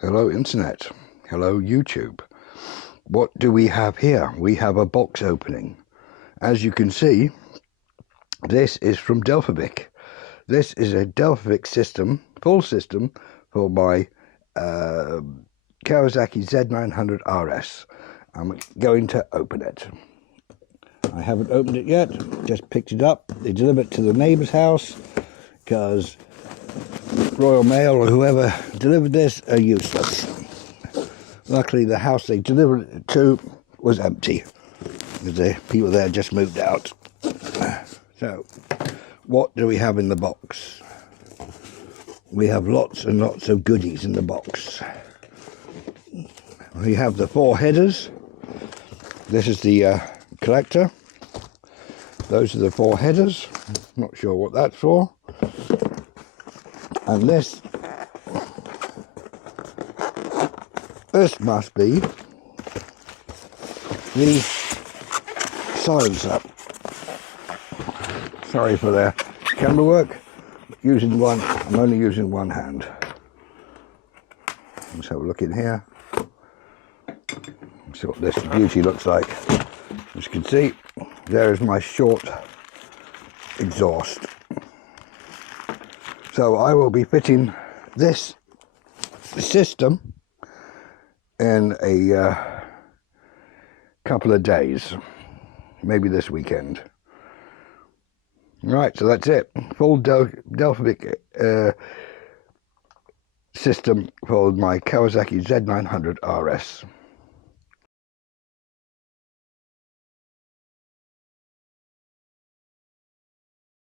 Hello Internet, hello YouTube. What do we have here? We have a box opening. As you can see, this is from Delkevic. This is a Delkevic system, full system, for my Kawasaki Z900RS. I'm going to open it. I haven't opened it yet, just picked it up. They delivered it to the neighbour's house because Royal Mail or whoever delivered this are useless. Luckily the house they delivered it to was empty because the people there just moved out. So what do we have in the box? We have lots and lots of goodies in the box. We have the 4 headers. This is the collector. Those are the 4 headers. Not sure what that's for. And this must be the silencer. Sorry for the camera work. I'm only using one hand. Let's have a look in here. See what this beauty looks like. As you can see, there is my short exhaust. So I will be fitting this system in a couple of days, maybe this weekend. Right, so that's it. Full Delkevic system for my Kawasaki Z900RS.